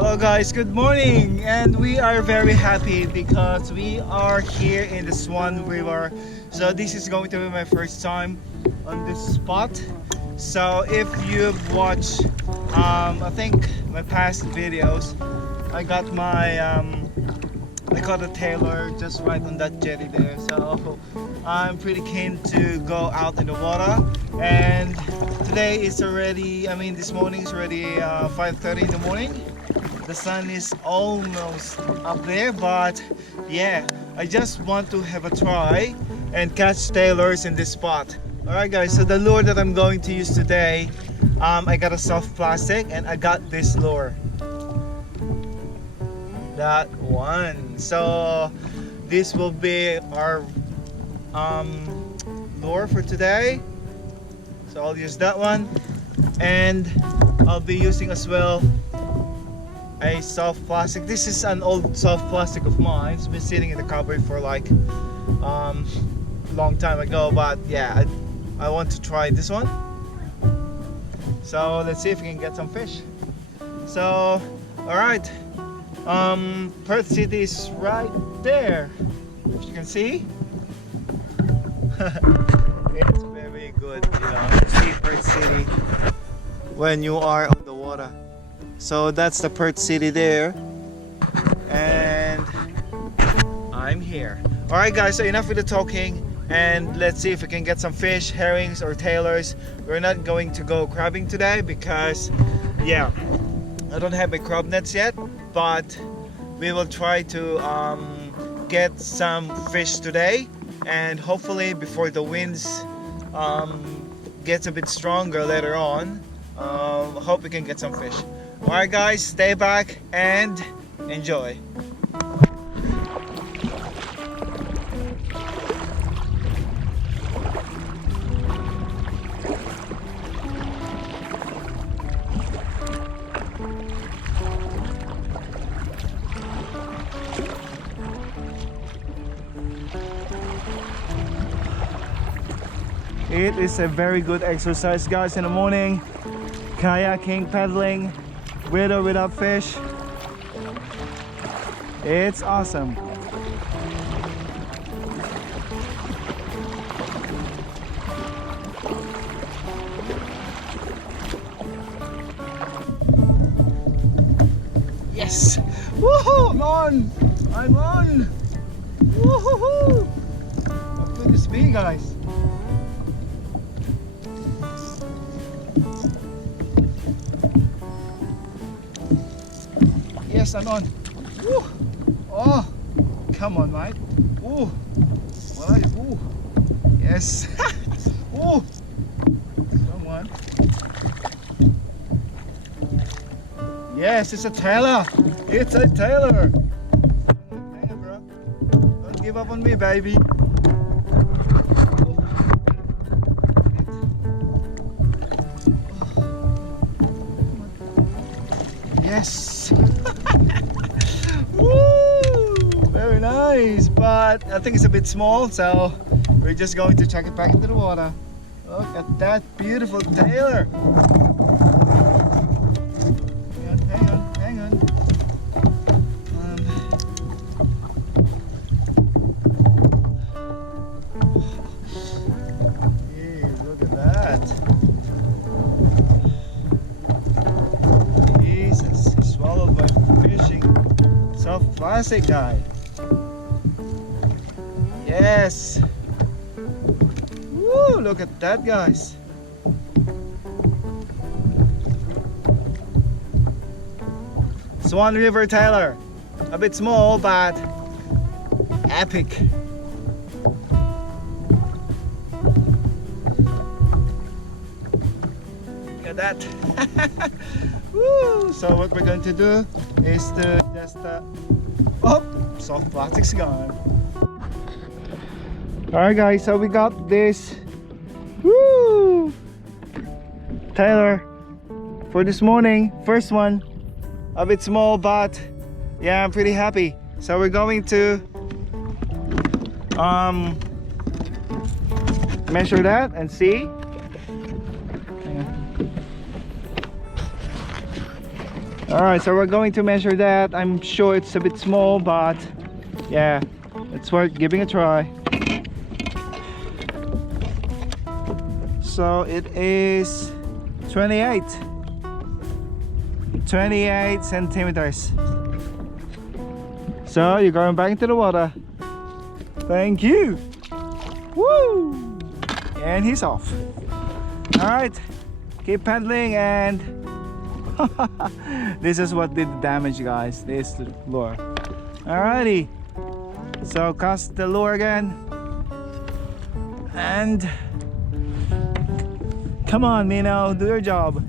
Hello guys, good morning, and we are very happy because we are here in the Swan River. So this is going to be my first time on this spot. So if you've watched I think my past videos, I got my I got a Tailor just right on that jetty there. So I'm pretty keen to go out in the water, and today is already, this morning is already 5:30 in the morning. The sun is almost up there, but yeah, I just want to have a try and catch Tailors in this spot. Alright guys, so the lure that I'm going to use today, I got a soft plastic and I got this lure. That one. So this will be our lure for today. So I'll use that one, and I'll be using as well a soft plastic. This is an old soft plastic of mine. It's been sitting in the cupboard for like long time ago, but yeah, I want to try this one. So let's see if we can get some fish. So alright, Perth City is right there, if you can see. It's very good, to see Perth City when you are on the water. So that's the Perth City there, and I'm here. Alright guys, so enough with the talking, and let's see if we can get some fish, herrings or Tailors. We're not going to go crabbing today because, yeah, I don't have my crab nets yet, but we will try to get some fish today, and hopefully before the winds gets a bit stronger later on, hope we can get some fish. Alright guys, stay back and enjoy. It is a very good exercise guys in the morning. Kayaking, paddling, with or without fish. It's awesome. Yes! Woohoo! I'm on! I'm on! Woohoo! What could this be, guys? Yes, I'm on. Woo. Oh, come on, mate. Ooh. What are you? Ooh. Yes. Ooh. Someone. Yes, it's a Tailor. It's a Tailor. Hang on, bro. Don't give up on me, baby. Yes. Woo! Very nice, but I think it's a bit small, so we're just going to chuck it back into the water. Look at that beautiful Tailor. Hang on. Yeah, look at that. Swallowed by fishing soft plastic guy. Yes. Woo, look at that guys. Swan River Tailor. A bit small but epic. Look at that. Woo! So what we're going to do is to just soft plastic's gone. Alright guys, so we got this Tailor for this morning. First one, a bit small, but yeah, I'm pretty happy. So we're going to measure that and see. All right, so we're going to measure that. I'm sure it's a bit small, but yeah, it's worth giving a try. So it is 28 centimeters. So you're going back into the water. Thank you. Woo! And he's off. All right, keep paddling, and this is what did the damage, guys. This lure. Alrighty, so cast the lure again, and come on, Mino, do your job.